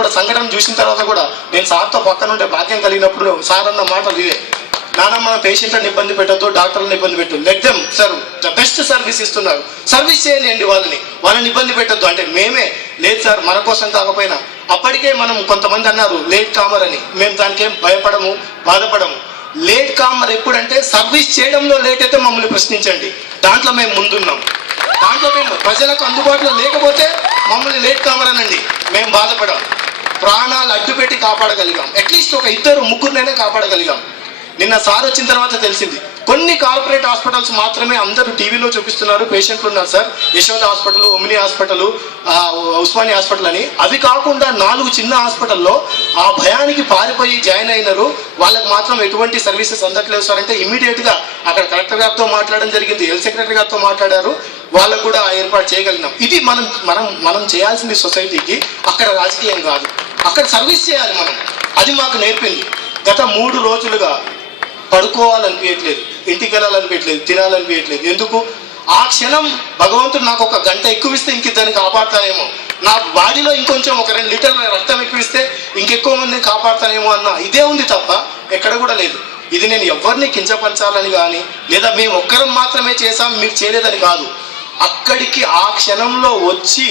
కూడా సంఘటన చూసిన తర్వాత కూడా నేను సార్తో పక్కన ఉండే భాగ్యం కలిగినప్పుడు సార్ అన్న మాటలు ఇదే, నాన్న మన పేషెంట్లను ఇబ్బంది పెట్టద్దు, డాక్టర్లను ఇబ్బంది పెట్టు, let them serve, the best service ఇస్తున్నారు, సర్వీస్ చేయండి వాళ్ళని ఇబ్బంది పెట్టద్దు అంటే మేమే లేదు సార్ మన కోసం కాకపోయినా. అప్పటికే మనం కొంతమంది అన్నారు లేట్ కామర్ అని, మేము దానికి ఏం భయపడము బాధపడము. లేట్ కామర్ ఎప్పుడంటే సర్వీస్ చేయడంలో లేట్ అయితే మమ్మల్ని ప్రశ్నించండి, దాంట్లో మేము ముందున్నాం. దాంట్లో మేము ప్రజలకు అందుబాటులో లేకపోతే మమ్మల్ని లేట్ కామర్ అనండి, మేము బాధపడాం. ప్రాణాలు అడ్డుపెట్టి కాపాడగలిగాం, అట్లీస్ట్ ఒక 2-3 కాపాడగలిగాం. నిన్న సార్ వచ్చిన తర్వాత తెలిసింది కొన్ని కార్పొరేట్ హాస్పిటల్స్ మాత్రమే అందరూ టీవీలో చూపిస్తున్నారు పేషెంట్లు ఉన్నారు sir, Yashoda hospital, ఒమిని hospital, ఉస్మాని hospital అని. అవి కాకుండా 4 చిన్న హాస్పిటల్లో ఆ భయానికి పారిపోయి జాయిన్ అయినారు, వాళ్ళకి మాత్రం ఎటువంటి సర్వీసెస్ అందట్లేదు సార్ అంటే ఇమ్మీడియట్గా అక్కడ కలెక్టర్ గారితో మాట్లాడడం జరిగింది, హెల్త్ సెక్రటరీ గారితో మాట్లాడారు, వాళ్ళకు కూడా ఏర్పాటు చేయగలిగినాం. ఇది మనం చేయాల్సింది సొసైటీకి, అక్కడ రాజకీయం కాదు, అక్కడ సర్వీస్ చేయాలి మనం. అది మాకు నేర్పింది. గత 3 రోజులుగా పడుకోవాలనిపించట్లేదు, ఇంటికి వెళ్ళాలనిపించట్లేదు, తినాలనిపించట్లేదు. ఎందుకు? ఆ క్షణం భగవంతుడు నాకు 1 గంట ఎక్కువిస్తే ఇంక దాన్ని కాపాడుతానేమో, నా బాడీలో ఇంకొంచెం 2 లీటర్ల రక్తం ఎక్కువిస్తే ఇంకెక్కువ మందిని కాపాడుతానేమో అన్న ఇదే ఉంది తప్ప ఎక్కడ కూడా లేదు. ఇది నేను ఎవరిని కించపరచాలని కానీ లేదా మేము ఒక్కరం మాత్రమే చేసాం మీరు చేయలేదని కాదు, అక్కడికి ఆ క్షణంలో వచ్చి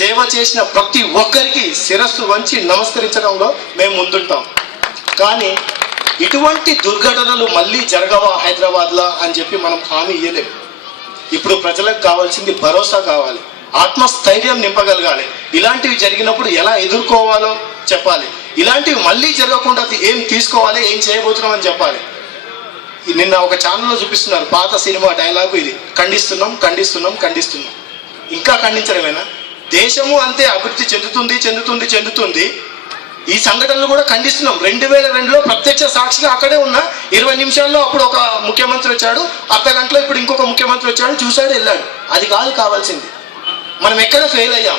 సేవ చేసిన ప్రతి ఒక్కరికి శిరస్సు వంచి నమస్కరించడంలో మేము ముందుంటాం. కానీ ఇటువంటి దుర్ఘటనలు మళ్ళీ జరగవా హైదరాబాద్లో అని చెప్పి మనం హామీ ఇవ్వలేము. ఇప్పుడు ప్రజలకు కావాల్సింది భరోసా కావాలి, ఆత్మస్థైర్యం నింపగలగాలి. ఇలాంటివి జరిగినప్పుడు ఎలా ఎదుర్కోవాలో చెప్పాలి, ఇలాంటివి మళ్ళీ జరగకుండా ఏం తీసుకోవాలి, ఏం చేయబోతున్నాం అని చెప్పాలి. నిన్న ఒక ఛానల్లో చూపిస్తున్నారు పాత సినిమా డైలాగు ఇది, ఖండిస్తున్నాం ఖండిస్తున్నాం ఖండిస్తున్నాం. ఇంకా ఖండించడమేనా? దేశము అంతే అభివృద్ధి చెందుతుంది. ఈ సంఘటనలు కూడా ఖండిస్తున్నాం. 2002లో ప్రత్యక్ష సాక్షిగా అక్కడే ఉన్న 20 నిమిషాల్లో అప్పుడు ఒక ముఖ్యమంత్రి వచ్చాడు, అర్ధ గంటలో ఇప్పుడు ఇంకొక ముఖ్యమంత్రి వచ్చాడు, చూశాడు, వెళ్ళాడు. అది కాదు కావాల్సింది. మనం ఎక్కడ ఫెయిల్ అయ్యాం,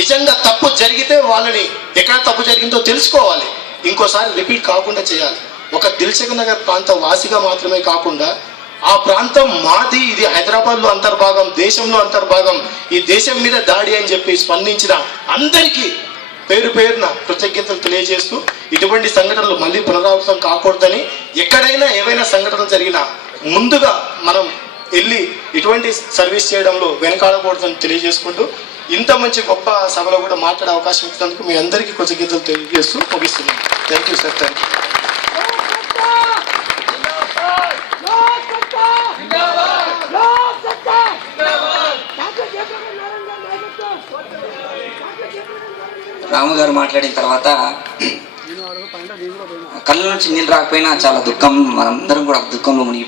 నిజంగా తప్పు జరిగితే వాళ్ళని ఎక్కడ తప్పు జరిగిందో తెలుసుకోవాలి, ఇంకోసారి రిపీట్ కాకుండా చేయాలి. ఒక దిల్సుఖ్ నగర్ ప్రాంత వాసిగా మాత్రమే కాకుండా ఆ ప్రాంతం మాది, ఇది హైదరాబాద్లో అంతర్భాగం, దేశంలో అంతర్భాగం, ఈ దేశం మీద దాడి అని చెప్పి స్పందించిన అందరికీ పేరు పేరున కృతజ్ఞతలు తెలియజేస్తూ ఇటువంటి సంఘటనలు మళ్ళీ పునరావృతం కాకూడదని, ఎక్కడైనా ఏవైనా సంఘటనలు జరిగినా ముందుగా మనం వెళ్ళి ఇటువంటి సర్వీస్ చేయడంలో వెనకాడకూడదని తెలియజేసుకుంటూ ఇంత మంచి గొప్ప సభలో కూడా మాట్లాడే అవకాశం ఇచ్చినందుకు మీ అందరికీ కృతజ్ఞతలు తెలియజేస్తూ ముగిస్తున్నాను. Thank you sir. Thank you. Ramu గారు మాట్లాడిన తర్వాత కళ్ళ నుంచి నీళ్ళు రాకపోయినా చాలా దుఃఖం, మనందరం కూడా దుఃఖంలో మునిగి